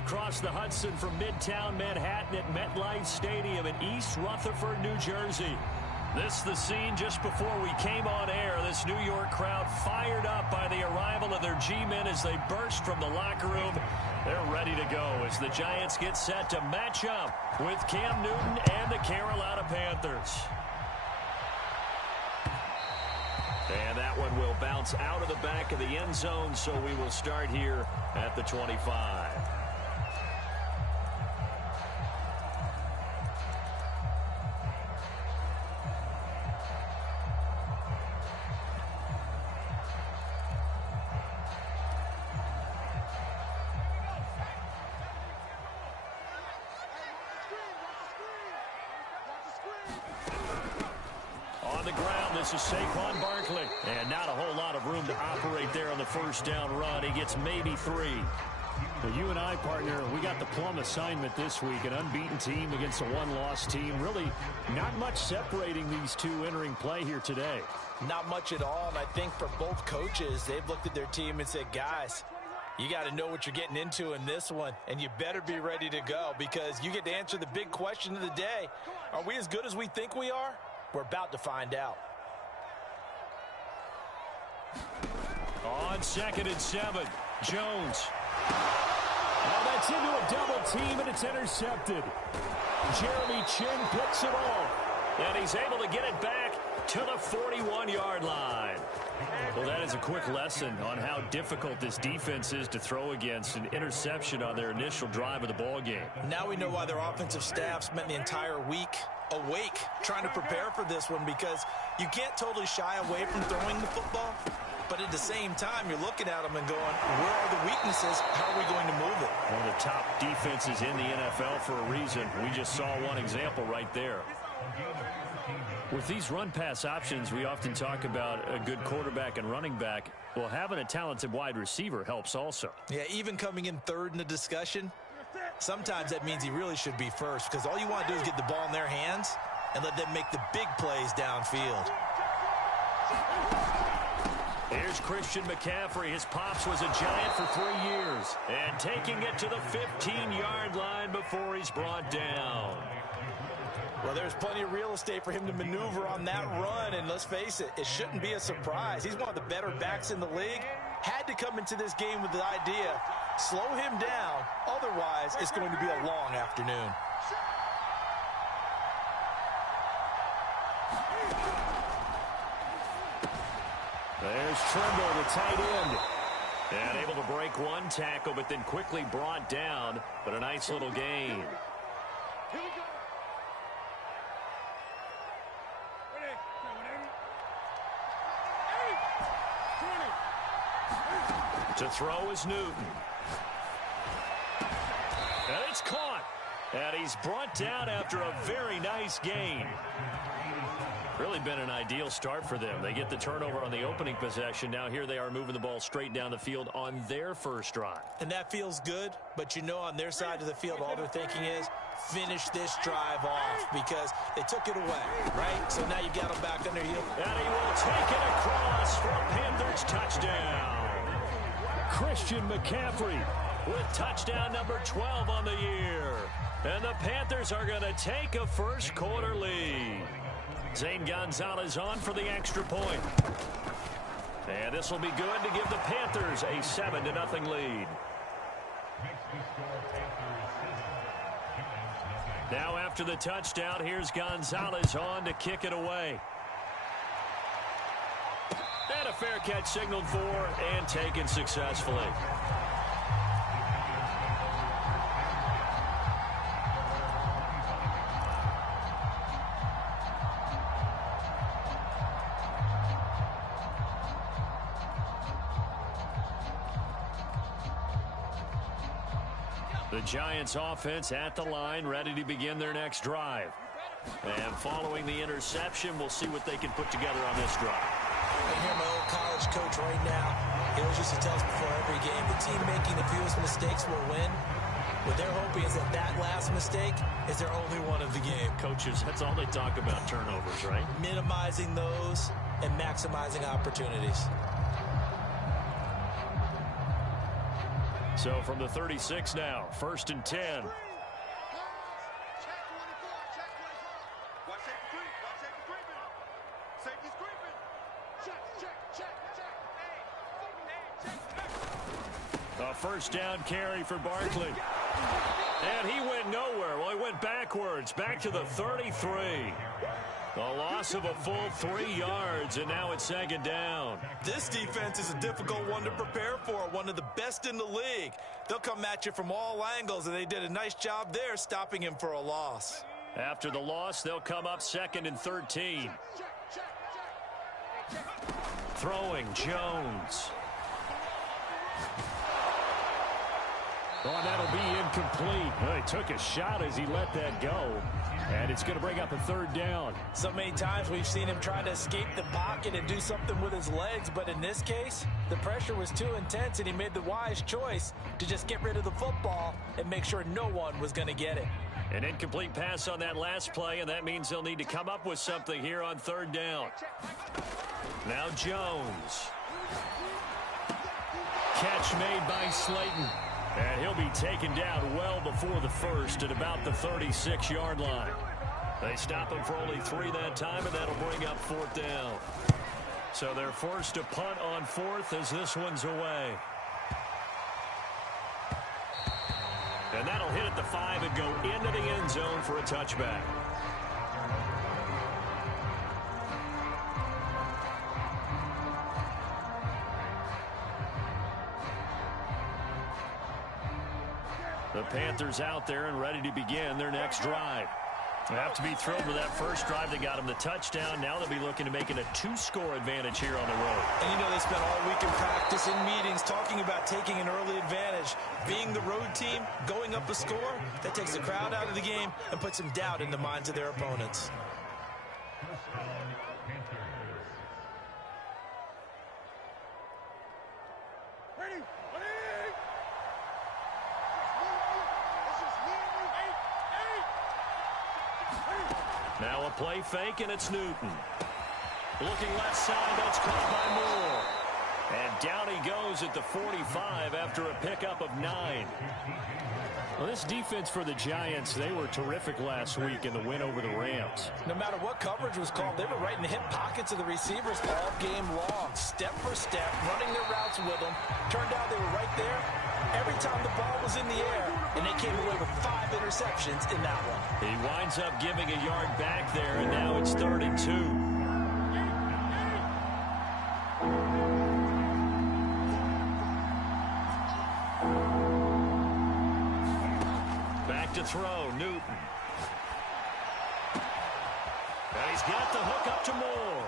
across the Hudson from Midtown Manhattan at MetLife Stadium in East Rutherford, New Jersey. This is the scene just before we came on air. This New York crowd fired up by the arrival of their G-men as they burst from the locker room. They're ready to go as the Giants get set to match up with Cam Newton and the Carolina Panthers. And that one will bounce out of the back of the end zone, so we will start here at the 25. On the ground, this is Saquon Barkley. And not a whole lot of room to operate there on the first down run. He gets maybe 3. Well, you and I, partner, we got the plum assignment this week. An unbeaten team against a one-loss team. Really not much separating these two entering play here today. Not much at all, and I think for both coaches, they've looked at their team and said, guys, you got to know what you're getting into in this one, and you better be ready to go because you get to answer the big question of the day. Are we as good as we think we are? We're about to find out. On 2nd and 7, Jones. Now that's into a double team, and it's intercepted. Jeremy Chin picks it off. And he's able to get it back to the 41-yard line. Well, that is a quick lesson on how difficult this defense is to throw against. An interception on their initial drive of the ball game. Now we know why their offensive staff spent the entire week awake trying to prepare for this one, because you can't totally shy away from throwing the football, but at the same time you're looking at them and going, where are the weaknesses? How are we going to move it? One of the top defenses in the NFL for a reason. We just saw one example right there. With these run-pass options, we often talk about a good quarterback and running back. Well, having a talented wide receiver helps also. Yeah, even coming in third in the discussion, sometimes that means he really should be first, because all you want to do is get the ball in their hands and let them make the big plays downfield. Here's Christian McCaffrey. His pops was a Giant for 3 years. And taking it to the 15-yard line before he's brought down. Well, there's plenty of real estate for him to maneuver on that run, and let's face it, it shouldn't be a surprise. He's one of the better backs in the league. Had to come into this game with the idea, slow him down, otherwise it's going to be a long afternoon. There's Trimble, the tight end. And able to break one tackle, but then quickly brought down, but a nice little gain. To throw is Newton. And it's caught. And he's brought down after a very nice gain. Really been an ideal start for them. They get the turnover on the opening possession. Now here they are moving the ball straight down the field on their first drive. And that feels good, but you know on their side of the field all they're thinking is finish this drive off because they took it away, right? So now you got them back under heel. And he will take it across for a Panthers touchdown. Christian McCaffrey with touchdown number 12 on the year. And the Panthers are going to take a first quarter lead. Zane Gonzalez on for the extra point. And this will be good to give the Panthers a 7-0 lead. Now after the touchdown, here's Gonzalez on to kick it away. And a fair catch signaled for and taken successfully. The Giants offense at the line, ready to begin their next drive. And following the interception, we'll see what they can put together on this drive. I hear my old college coach right now. He always used to tell us before every game, the team making the fewest mistakes will win. What they're hoping is that that last mistake is their only one of the game. Coaches, that's all they talk about, turnovers, right? Minimizing those and maximizing opportunities. So from the 36 now, 1st and 10. A first down carry for Barkley. And he went nowhere. Well, he went backwards, back to the 33. A loss of a full 3 yards, and now it's 2nd down. This defense is a difficult one to prepare for, one of the best in the league. They'll come at you from all angles, and they did a nice job there stopping him for a loss. After the loss, they'll come up 2nd and 13. Throwing, Jones. Oh, that'll be incomplete. Well, he took a shot as he let that go. And it's going to bring up a 3rd down. So many times we've seen him try to escape the pocket and do something with his legs. But in this case, the pressure was too intense, and he made the wise choice to just get rid of the football and make sure no one was going to get it. An incomplete pass on that last play, and that means they'll need to come up with something here on 3rd down. Now Jones. Catch made by Slayton. And he'll be taken down well before the first at about the 36-yard line. They stop him for only 3 that time, and that'll bring up 4th down. So they're forced to punt on 4th as this one's away. And that'll hit at the 5 and go into the end zone for a touchback. The Panthers out there and ready to begin their next drive. They have to be thrilled with that first drive that got them the touchdown. Now they'll be looking to make it a 2-score advantage here on the road. And you know they spent all week in practice, in meetings, talking about taking an early advantage. Being the road team, going up a score, that takes the crowd out of the game and puts some doubt in the minds of their opponents. Now a play fake, and it's Newton. Looking left side, that's caught by Moore. And down he goes at the 45 after a pickup of 9. Well, this defense for the Giants, they were terrific last week in the win over the Rams. No matter what coverage was called, they were right in the hip pockets of the receivers all game long. Step for step, running their routes with them. Turned out they were right there every time the ball was in the air, and they came away with 5 interceptions in that one. He winds up giving a yard back there, and now it's 3rd and 2. To throw, Newton. And he's got the hook up to Moore.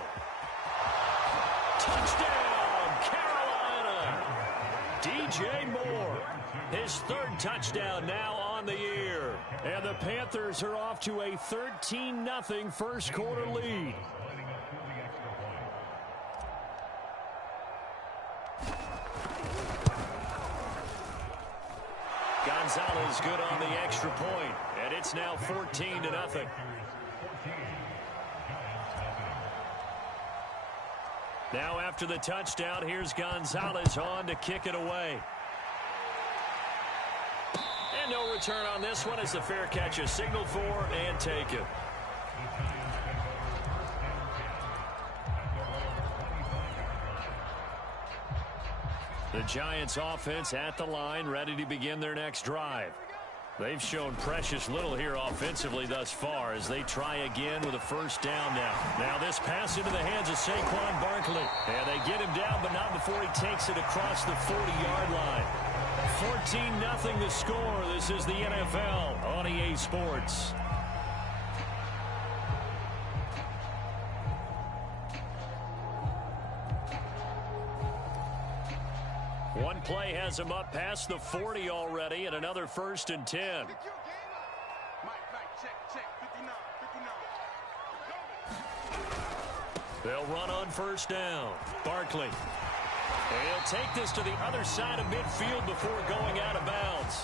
Touchdown, Carolina. DJ Moore. His 3rd touchdown now on the year. And the Panthers are off to a 13-0 first quarter lead. Gonzalez good on the extra point, and it's now 14-0. Now after the touchdown, here's Gonzalez on to kick it away. And no return on this one as the fair catch is signaled for and taken. The Giants offense at the line, ready to begin their next drive. They've shown precious little here offensively thus far as they try again with a first down now. Now this pass into the hands of Saquon Barkley. And they get him down, but not before he takes it across the 40-yard line. 14-0 the score. This is the NFL on EA Sports. One play has him up past the 40 already, and another 1st and 10. They'll run on first down. Barkley. And he'll take this to the other side of midfield before going out of bounds.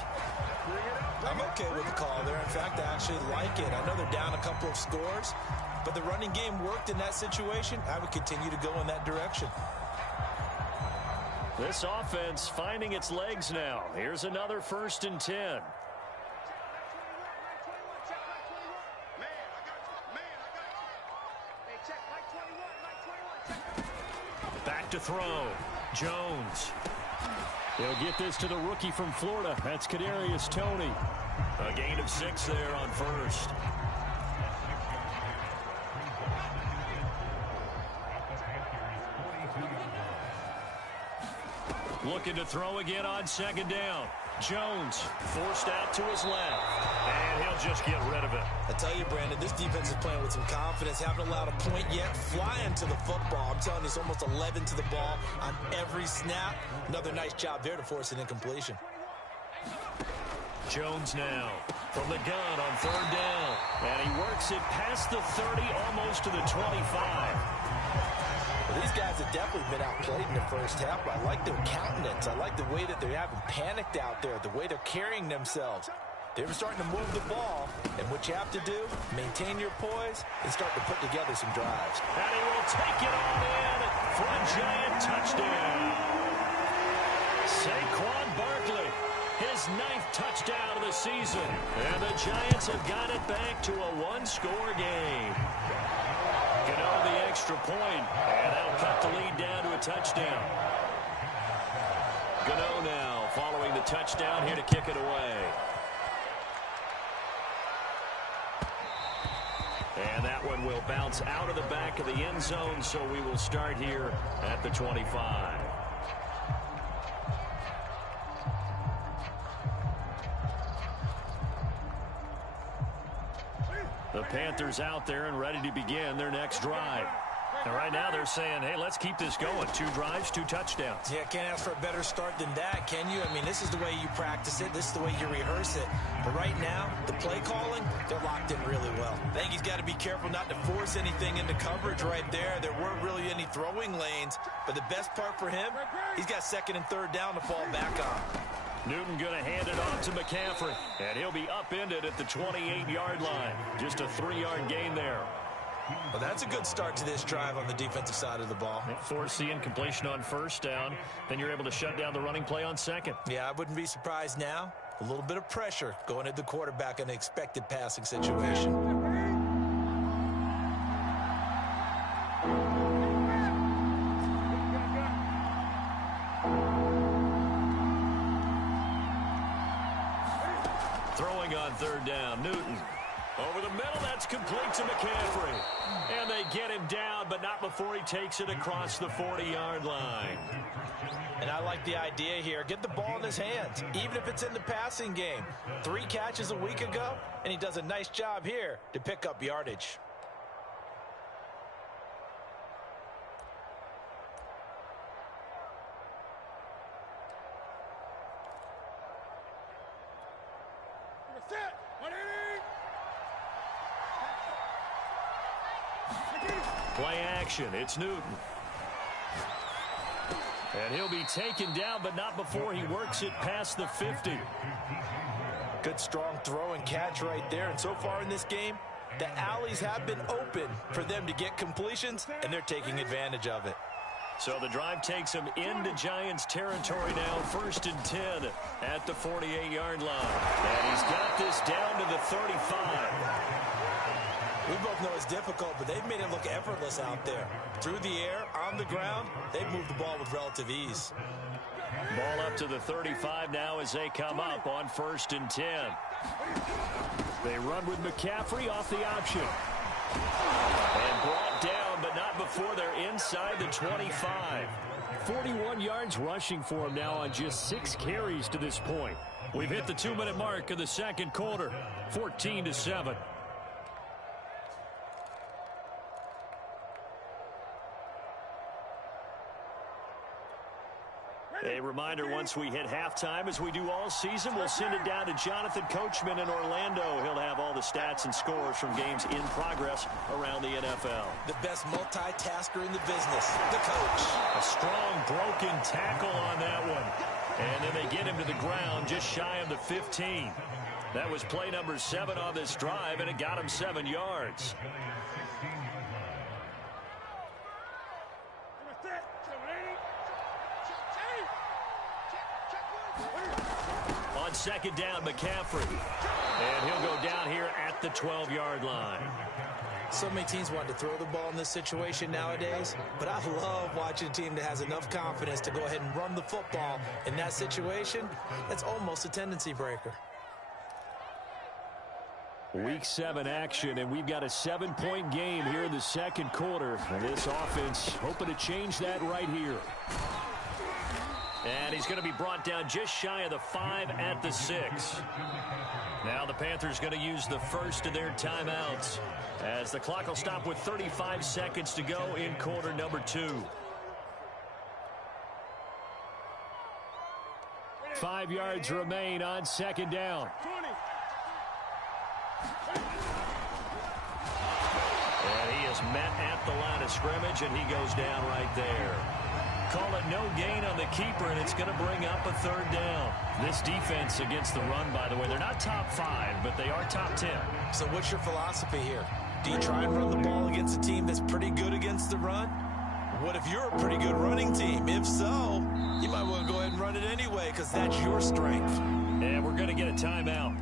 I'm okay with the call there. In fact, I actually like it. I know they're down a couple of scores, but the running game worked in that situation. I would continue to go in that direction. This offense finding its legs now. Here's another 1st and 10. Back to throw. Jones. He'll get this to the rookie from Florida. That's Kadarius Toney. A gain of 6 there on 1st. Looking to throw again on 2nd down. Jones forced out to his left. And he'll just get rid of it. I tell you, Brandon, this defense is playing with some confidence. Haven't allowed a point yet. Flying to the football. I'm telling you, it's almost 11 to the ball on every snap. Another nice job there to force an incompletion. Jones now from the gun on 3rd down. And he works it past the 30, almost to the 25. Well, these guys have definitely been outplayed in the first half, but I like their countenance. I like the way that they haven't panicked out there, the way they're carrying themselves. They're starting to move the ball, and what you have to do, maintain your poise and start to put together some drives. And he will take it all in for a Giant touchdown. Saquon Barkley, his 9th touchdown of the season. And the Giants have got it back to a 1-score game. Gotw the extra point, and that'll cut the lead down to a touchdown. Gotw now following the touchdown here to kick it away. And that one will bounce out of the back of the end zone, so we will start here at the 25. The Panthers out there and ready to begin their next drive. And right now they're saying, hey, let's keep this going. 2 drives, 2 touchdowns. Yeah, can't ask for a better start than that, can you? I mean, this is the way you practice it. This is the way you rehearse it. But right now, the play calling, they're locked in really well. I think he's got to be careful not to force anything into coverage right there. There weren't really any throwing lanes. But the best part for him, he's got 2nd and 3rd down to fall back on. Newton going to hand it off to McCaffrey. And he'll be upended at the 28-yard line. Just a 3-yard gain there. Well, that's a good start to this drive on the defensive side of the ball. Force the incompletion on 1st down. Then you're able to shut down the running play on 2nd. Yeah, I wouldn't be surprised now. A little bit of pressure going at the quarterback in an expected passing situation. Throwing on 3rd down, Newton. Over the middle, that's complete to McCaffrey. And they get him down, but not before he takes it across the 40-yard line. And I like the idea here. Get the ball in his hands, even if it's in the passing game. 3 catches a week ago, and he does a nice job here to pick up yardage. Play action. It's Newton. And he'll be taken down, but not before he works it past the 50. Good strong throw and catch right there. And so far in this game, the alleys have been open for them to get completions, and they're taking advantage of it. So the drive takes him into Giants territory now. 1st and 10 at the 48-yard line. And he's got this down to the 35. We both know it's difficult, but they've made it look effortless out there. Through the air, on the ground, they've moved the ball with relative ease. Ball up to the 35 now as they come up on 1st and 10. They run with McCaffrey off the option. And brought down, but not before they're inside the 25. 41 yards rushing for him now on just 6 carries to this point. We've hit the 2-minute mark of the 2nd quarter, 14-7. A reminder, once we hit halftime, as we do all season, we'll send it down to Jonathan Coachman in Orlando. He'll have all the stats and scores from games in progress around the NFL. The best multitasker in the business, the coach. A strong broken tackle on that one. And then they get him to the ground just shy of the 15. That was play number 7 on this drive, and it got him 7 yards. on second down, McCaffrey. And he'll go down here at the 12-yard line. So many teams want to throw the ball in this situation nowadays, but I love watching a team that has enough confidence to go ahead and run the football in that situation. That's almost a tendency breaker. Week 7 action, and we've got a 7-point game here in the second quarter. And this offense hoping to change that right here. And he's going to be brought down just shy of the 5 at the 6. Now the Panthers going to use the first of their timeouts, as the clock will stop with 35 seconds to go in quarter number 2. 5 yards remain on second down. And he is met at the line of scrimmage, and he goes down right there. Call it no gain on the keeper, and it's going to bring up a third down. This defense against the run, by the way, they're not top 5, but they are top 10. So what's your philosophy here? Do you try and run the ball against a team that's pretty good against the run? What if you're a pretty good running team? If so, you might want to go ahead and run it anyway, because that's your strength. And we're going to get a timeout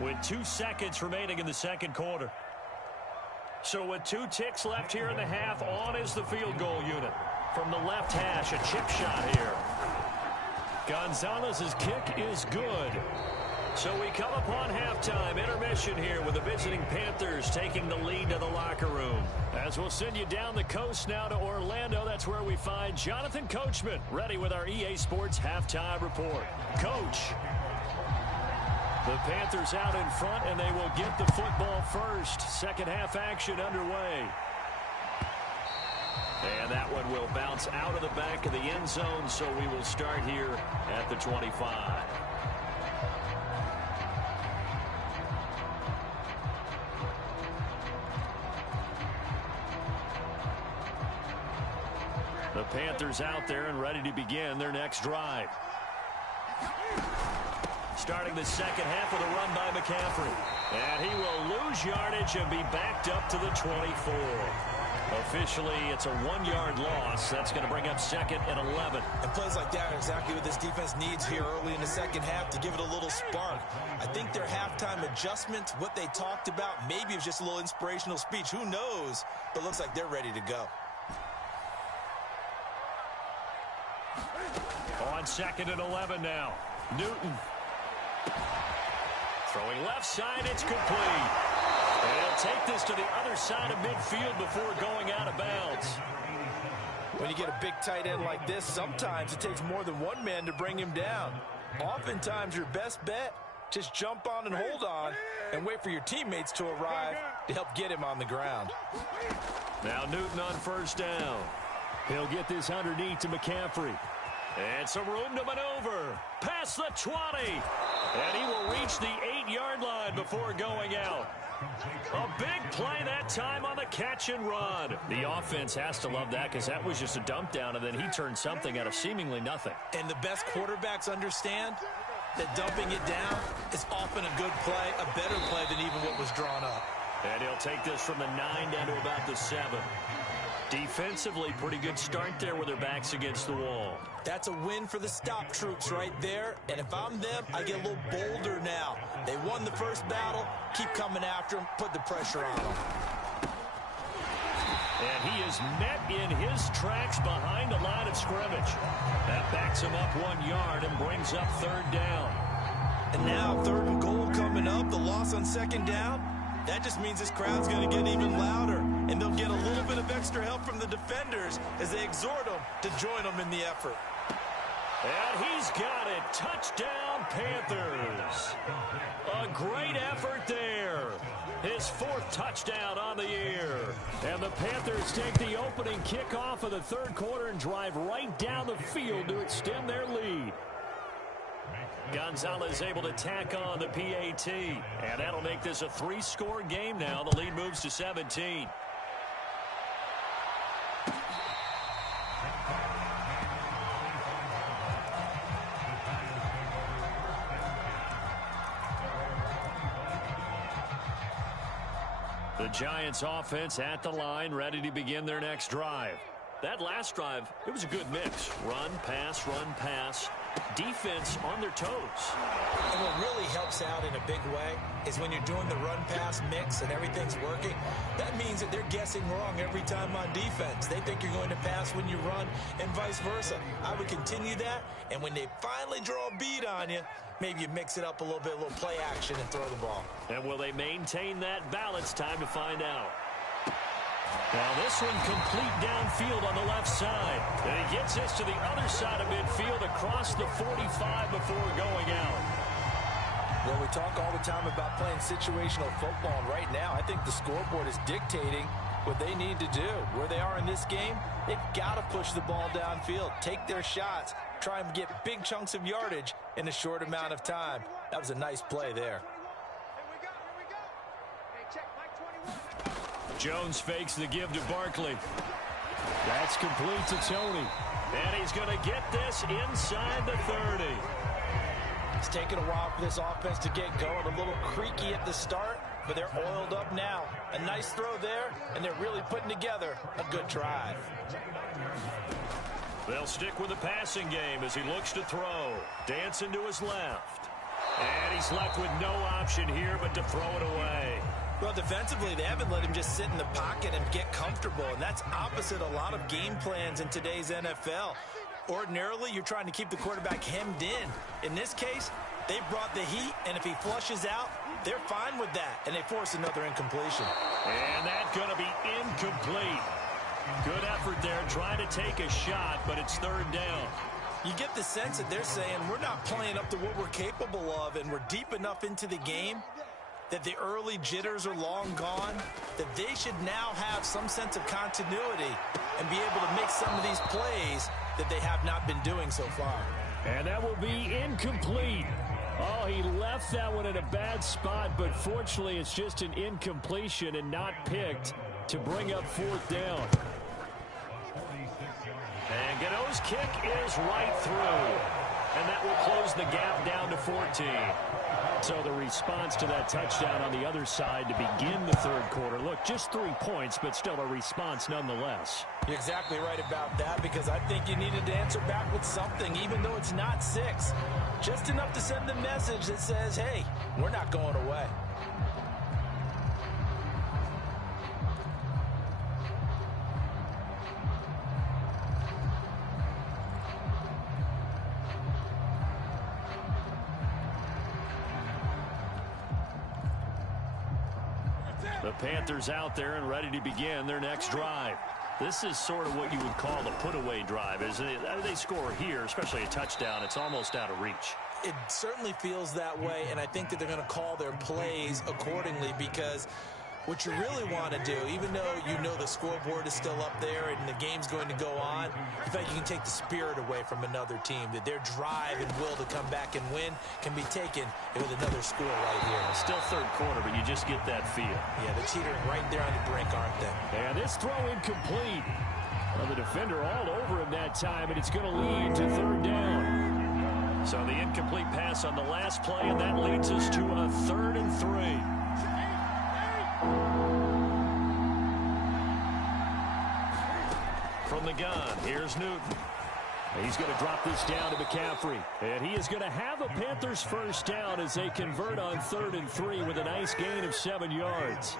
with 2 seconds remaining in the second quarter. So with 2 ticks left here in the half, on is the field goal unit. From the left hash, a chip shot here. Gonzalez's kick is good. So we come upon halftime, intermission here with the visiting Panthers taking the lead to the locker room. As we'll send you down the coast now to Orlando, that's where we find Jonathan Coachman, ready with our EA Sports halftime report. Coach. The Panthers out in front, and they will get the football first. Second half action underway. And that one will bounce out of the back of the end zone, so we will start here at the 25. The Panthers out there and ready to begin their next drive. Starting the second half with a run by McCaffrey. And he will lose yardage and be backed up to the 24. Officially, it's a 1-yard loss. That's going to bring up second and 11. And plays like that are exactly what this defense needs here early in the second half to give it a little spark. I think their halftime adjustments, what they talked about, maybe it was just a little inspirational speech. Who knows? But it looks like they're ready to go. On second and 11 now. Newton. Throwing left side, it's complete. And he'll take this to the other side of midfield before going out of bounds. When you get a big tight end like this, sometimes it takes more than one man to bring him down. Oftentimes, your best bet, just jump on and hold on and wait for your teammates to arrive to help get him on the ground. Now Newton on first down. He'll get this underneath to McCaffrey. And some room to maneuver. Past the 20. And he will reach the 8-yard line before going out. A big play that time on the catch and run. The offense has to love that, because that was just a dump down, and then he turned something out of seemingly nothing. And the best quarterbacks understand that dumping it down is often a good play, a better play than even what was drawn up. And he'll take this from the 9 down to about the 7. Defensively, pretty good start there with their backs against the wall. That's a win for the stop troops right there. And if I'm them, I get a little bolder now. They won the first battle. Keep coming after them. Put the pressure on them. And he is met in his tracks behind the line of scrimmage. That backs him up 1 yard and brings up third down. And now third and goal coming up. The loss on second down. That just means this crowd's going to get even louder, and they'll get a little bit of extra help from the defenders as they exhort them to join them in the effort. And he's got it. Touchdown, Panthers. A great effort there. His 4th touchdown on the year. And the Panthers take the opening kickoff of the third quarter and drive right down the field to extend their lead. Gonzalez able to tack on the PAT. And that'll make this a 3-score game now. The lead moves to 17. The Giants offense at the line, ready to begin their next drive. that last drive, it was a good mix. Run, pass, defense on their toes. And what really helps out in a big way is when you're doing the run-pass mix and everything's working, that means that they're guessing wrong every time on defense. They think you're going to pass when you run and vice versa. I would continue that, and when they finally draw a bead on you, maybe you mix it up a little bit, a little play action, and throw the ball. And will they maintain that balance? Time to find out. Now this one complete downfield on the left side. And he gets this to the other side of midfield across the 45 before going out. Well, we talk all the time about playing situational football, and right now I think the scoreboard is dictating what they need to do. Where they are in this game, they've got to push the ball downfield, take their shots, try and get big chunks of yardage in a short amount of time. That was a nice play there. Jones fakes the give to Barkley. That's complete to Tony. And he's going to get this inside the 30. It's taken a while for this offense to get going. A little creaky at the start, but they're oiled up now. A nice throw there, and they're really putting together a good drive. They'll stick with the passing game as he looks to throw. Dancing to his left. And he's left with no option here but to throw it away. Well, defensively, they haven't let him just sit in the pocket and get comfortable, and that's opposite a lot of game plans in today's NFL. Ordinarily, you're trying to keep the quarterback hemmed in. In this case, they brought the heat, and if he flushes out, they're fine with that, and they force another incompletion. And that's going to be incomplete. Good effort there, trying to take a shot, but it's third down. You get the sense that they're saying we're not playing up to what we're capable of, and we're deep enough into the game that the early jitters are long gone, that they should now have some sense of continuity and be able to make some of these plays that they have not been doing so far. And that will be incomplete. Oh, he left that one in a bad spot, but fortunately it's just an incompletion and not picked to bring up fourth down. And Godot's kick is right through. And that will close the gap down to 14. So the response to that touchdown on the other side to begin the third quarter. Look, just 3 points, but still a response nonetheless. You're exactly right about that, because I think you needed to answer back with something, even though it's not 6. Just enough to send the message that says, hey, we're not going away. The Panthers out there and ready to begin their next drive. This is sort of what you would call the put-away drive, isn't it? They score here, especially a touchdown. It's almost out of reach. It certainly feels that way, and I think that they're going to call their plays accordingly, because what you really want to do, even though you know the scoreboard is still up there and the game's going to go on, in fact, you can take the spirit away from another team, that their drive and will to come back and win can be taken with another score right here. Still third quarter, but you just get that feel. Yeah, they're teetering right there on the brink, aren't they? And this throw incomplete. Well, the defender all over him that time, and it's going to lead to third down. So the incomplete pass on the last play, and that leads us to a 3rd and 3. From the gun, here's Newton. He's going to drop this down to McCaffrey. And he is going to have a Panthers first down as they convert on 3rd and 3 with a nice gain of 7 yards.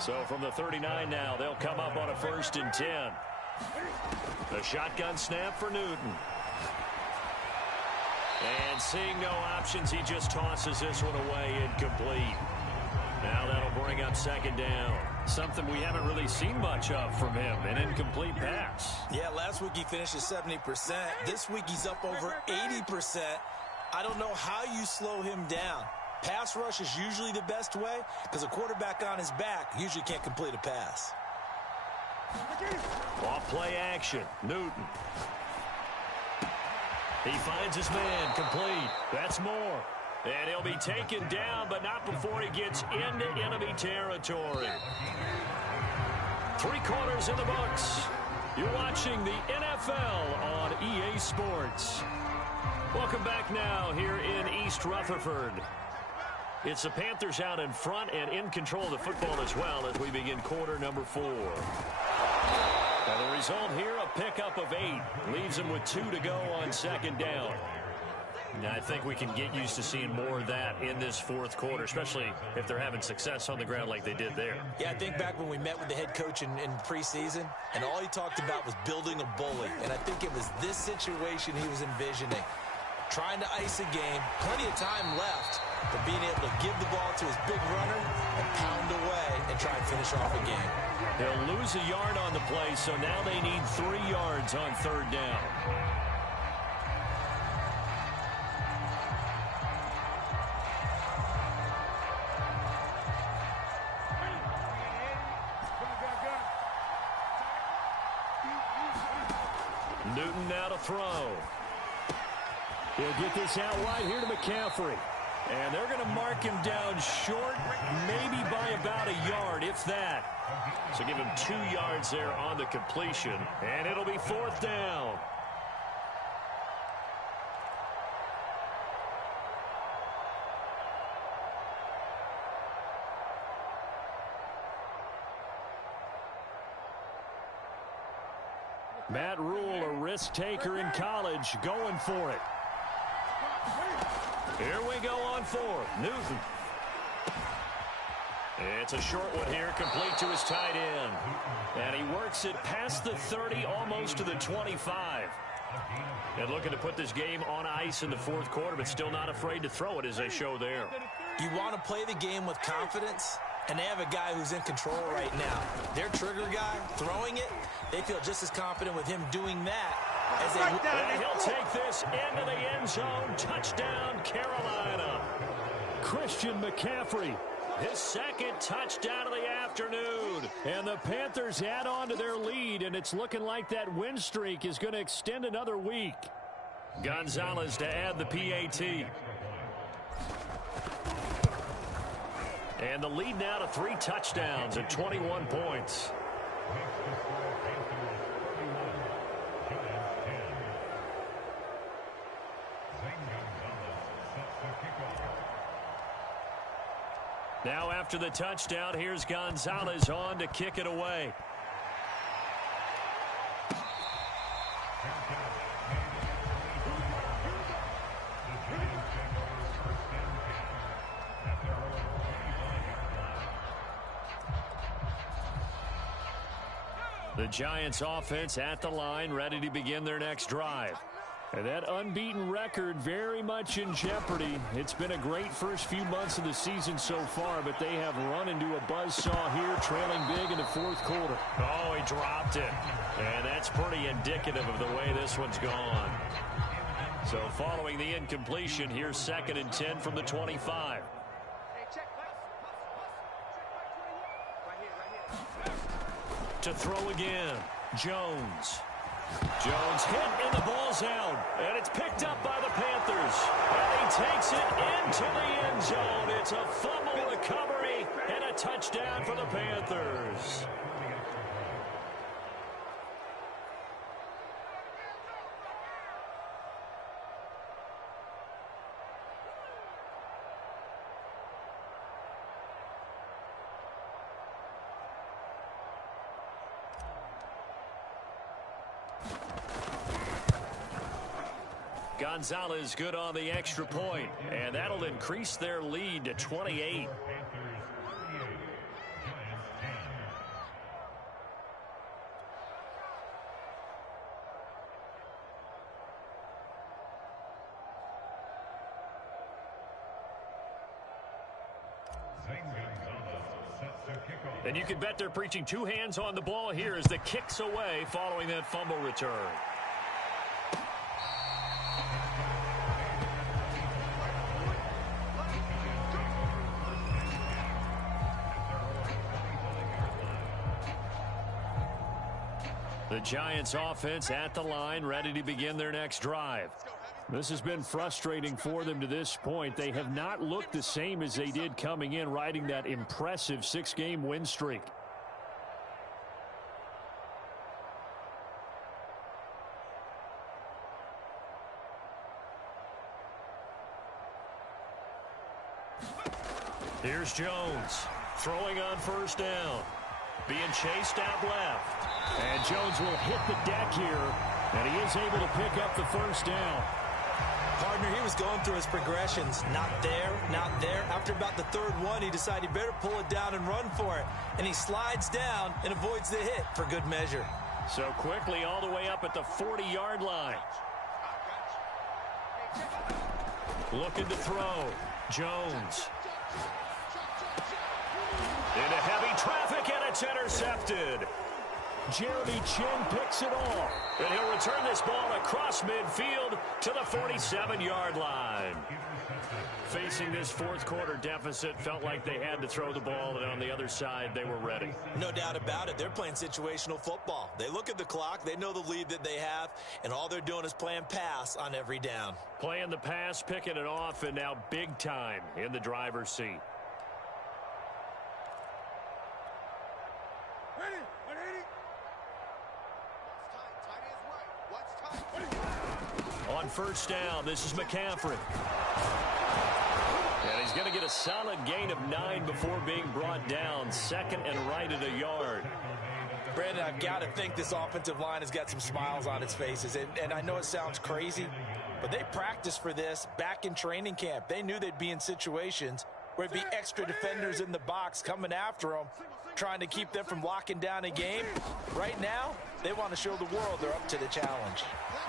So from the 39 now, they'll come up on a 1st and 10. The shotgun snap for Newton. And seeing no options, he just tosses this one away, incomplete. Now that'll bring up 2nd down. Something we haven't really seen much of from him, an incomplete pass. Yeah, last week he finished at 70%. This week he's up over 80%. I don't know how you slow him down. Pass rush is usually the best way, because a quarterback on his back usually can't complete a pass. Off play action, Newton. He finds his man, complete. That's more. And he'll be taken down, but not before he gets into enemy territory. 3 quarters in the books. You're watching the NFL on EA Sports. Welcome back now here in East Rutherford. It's the Panthers out in front and in control of the football as well as we begin quarter number 4. Now the result here, a pickup of 8. Leaves them with 2 to go on second down. Now, I think we can get used to seeing more of that in this fourth quarter, especially if they're having success on the ground like they did there. Yeah, I think back when we met with the head coach in preseason, and all he talked about was building a bully. And I think it was this situation he was envisioning. Trying to ice a game, plenty of time left, but being able to give the ball to his big runner and pound away and try and finish off a game. They'll lose a yard on the play, so now they need 3 yards on third down. Newton now to throw. He'll get this out wide here to McCaffrey. And they're going to mark him down short, maybe by about a yard, if that. So give him 2 yards there on the completion, and it'll be fourth down. Matt Rule, a risk taker in college, going for it. Here we go on fourth. Newton. It's a short one here, complete to his tight end. And he works it past the 30, almost to the 25. And looking to put this game on ice in the fourth quarter, but still not afraid to throw it as they show there. You want to play the game with confidence, and they have a guy who's in control right now. Their trigger guy, throwing it, they feel just as confident with him doing that as they would. And he'll take this into the end zone. Touchdown, Carolina. Christian McCaffrey, his second touchdown of the afternoon. And the Panthers add on to their lead, and it's looking like that win streak is going to extend another week. Gonzalez to add the PAT. And the lead now to 3 touchdowns and 21 points. Now after the touchdown, here's Gonzalez on to kick it away. The Giants offense at the line, ready to begin their next drive. And that unbeaten record very much in jeopardy. It's been a great first few months of the season so far, but they have run into a buzzsaw here, trailing big in the fourth quarter. Oh, he dropped it. And that's pretty indicative of the way this one's gone. So following the incompletion, here's 2nd and 10 from the 25. To throw again, Jones. Jones hit and the ball's out. And it's picked up by the Panthers. And he takes it into the end zone. It's a fumble recovery and a touchdown for the Panthers. Gonzalez good on the extra point, and that'll increase their lead to 28. And you can bet they're preaching 2 hands on the ball here as the kick's away following that fumble return. The Giants offense at the line, ready to begin their next drive. This has been frustrating for them to this point. They have not looked the same as they did coming in, riding that impressive 6-game win streak. Here's Jones throwing on first down. being chased out left. And Jones will hit the deck here, and he is able to pick up the first down. Partner, he was going through his progressions. Not there, not there. After about the third one, he decided he better pull it down and run for it. And he slides down and avoids the hit for good measure. So quickly all the way up at the 40-yard line. Looking to throw. Jones. Into heavy traffic, and it's intercepted. Jeremy Chin picks it off. And he'll return this ball across midfield to the 47-yard line. Facing this fourth quarter deficit, felt like they had to throw the ball, and on the other side, they were ready. No doubt about it. They're playing situational football. They look at the clock, they know the lead that they have, and all they're doing is playing pass on every down. Playing the pass, picking it off, and now big time in the driver's seat. On first down, this is McCaffrey. And he's going to get a solid gain of 9 before being brought down. Second and right at a yard. Brandon, I've got to think this offensive line has got some smiles on its faces. And I know it sounds crazy, but they practiced for this back in training camp. They knew they'd be in situations where it'd be extra defenders in the box coming after them, trying to keep them from locking down a game. Right now, they want to show the world they're up to the challenge.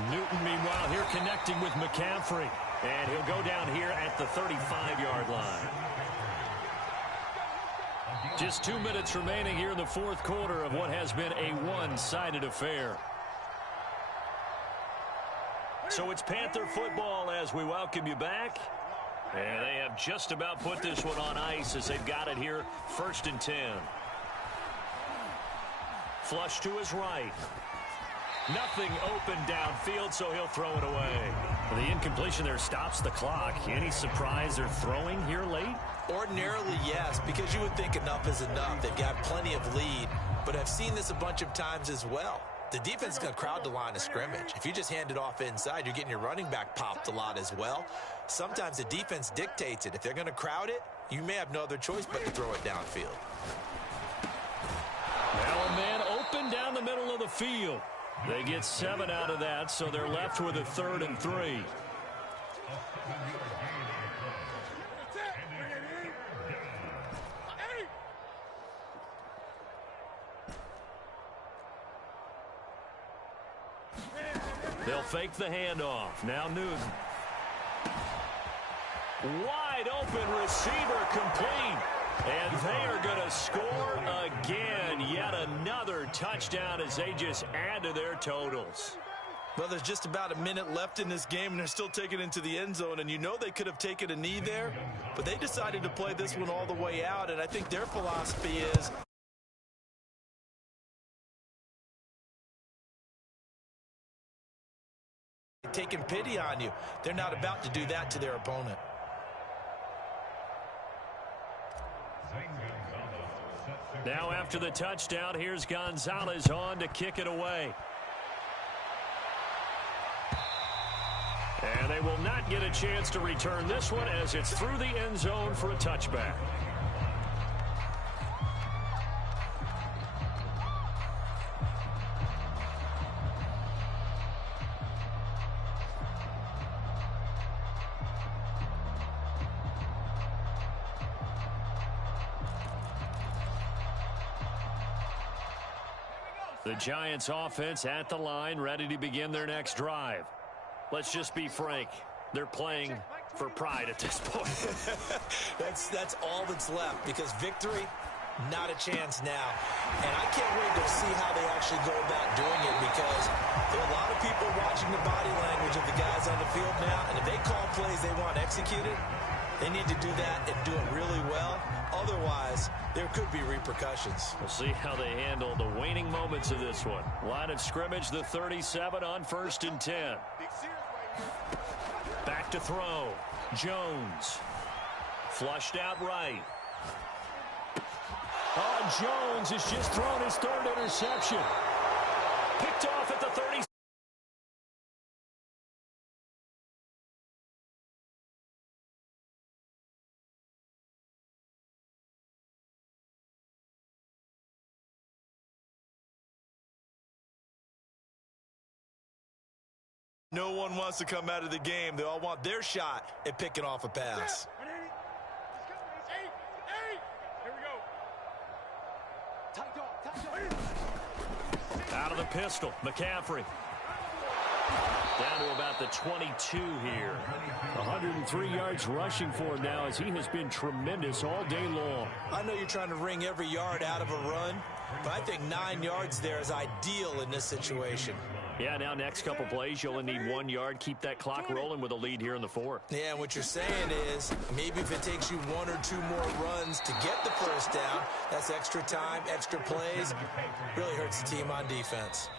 Newton, meanwhile, here connecting with McCaffrey. And he'll go down here at the 35-yard line. Just 2 minutes remaining here in the fourth quarter of what has been a one-sided affair. So it's Panther football as we welcome you back. And they have just about put this one on ice as they've got it here, 1st and 10. Flush to his right. Nothing open downfield, so he'll throw it away. The incompletion there stops the clock. Any surprise they're throwing here late? Ordinarily, yes, because you would think enough is enough. They've got plenty of lead, but I've seen this a bunch of times as well. The defense is going to crowd the line of scrimmage. If you just hand it off inside, you're getting your running back popped a lot as well. Sometimes the defense dictates it. If they're going to crowd it, you may have no other choice but to throw it downfield. Now a man open down the middle of the field. They get 7 out of that, so they're left with a 3rd and 3. They'll fake the handoff. Now Newton. Wide open receiver complete. And they are going to score again. Yet another touchdown as they just add to their totals. Well, there's just about a minute left in this game, and they're still taking it into the end zone. And you know they could have taken a knee there, but they decided to play this one all the way out. And I think their philosophy is taking pity on you. They're not about to do that to their opponent. Now after the touchdown, here's Gonzalez on to kick it away. And they will not get a chance to return this one as it's through the end zone for a touchback. The Giants offense at the line, ready to begin their next drive. Let's just be frank. They're playing for pride at this point. That's all that's left, because victory, not a chance now. And I can't wait to see how they actually go about doing it, because there are a lot of people watching the body language of the guys on the field now, and if they call plays they want executed, they need to do that and do it really well. Otherwise, there could be repercussions. We'll see how they handle the waning moments of this one. Line of scrimmage, the 37 on 1st and 10. Back to throw. Jones. Flushed out right. Oh, Jones has just thrown his 3rd interception. Picked off at the 30. No one wants to come out of the game. They all want their shot at picking off a pass. Out of the pistol, McCaffrey. Down to about the 22 here. 103 yards rushing for him now as he has been tremendous all day long. I know you're trying to wring every yard out of a run, but I think 9 yards there is ideal in this situation. Yeah, now next couple plays, you only need 1 yard. Keep that clock rolling with a lead here in the fourth. Yeah, and what you're saying is maybe if it takes you 1 or 2 more runs to get the first down, that's extra time, extra plays. Really hurts the team on defense.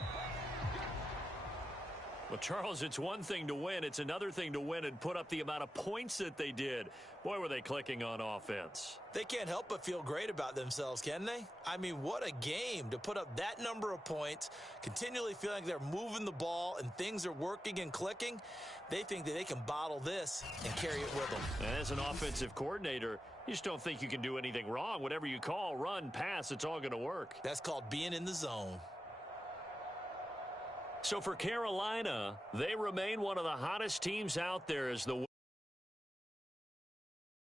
Well, Charles, it's one thing to win. It's another thing to win and put up the amount of points that they did. Boy, were they clicking on offense. They can't help but feel great about themselves, can they? I mean, what a game to put up that number of points, continually feeling like they're moving the ball and things are working and clicking. They think that they can bottle this and carry it with them. And as an offensive coordinator, you just don't think you can do anything wrong. Whatever you call, run, pass, it's all going to work. That's called being in the zone. So for Carolina, they remain one of the hottest teams out there as the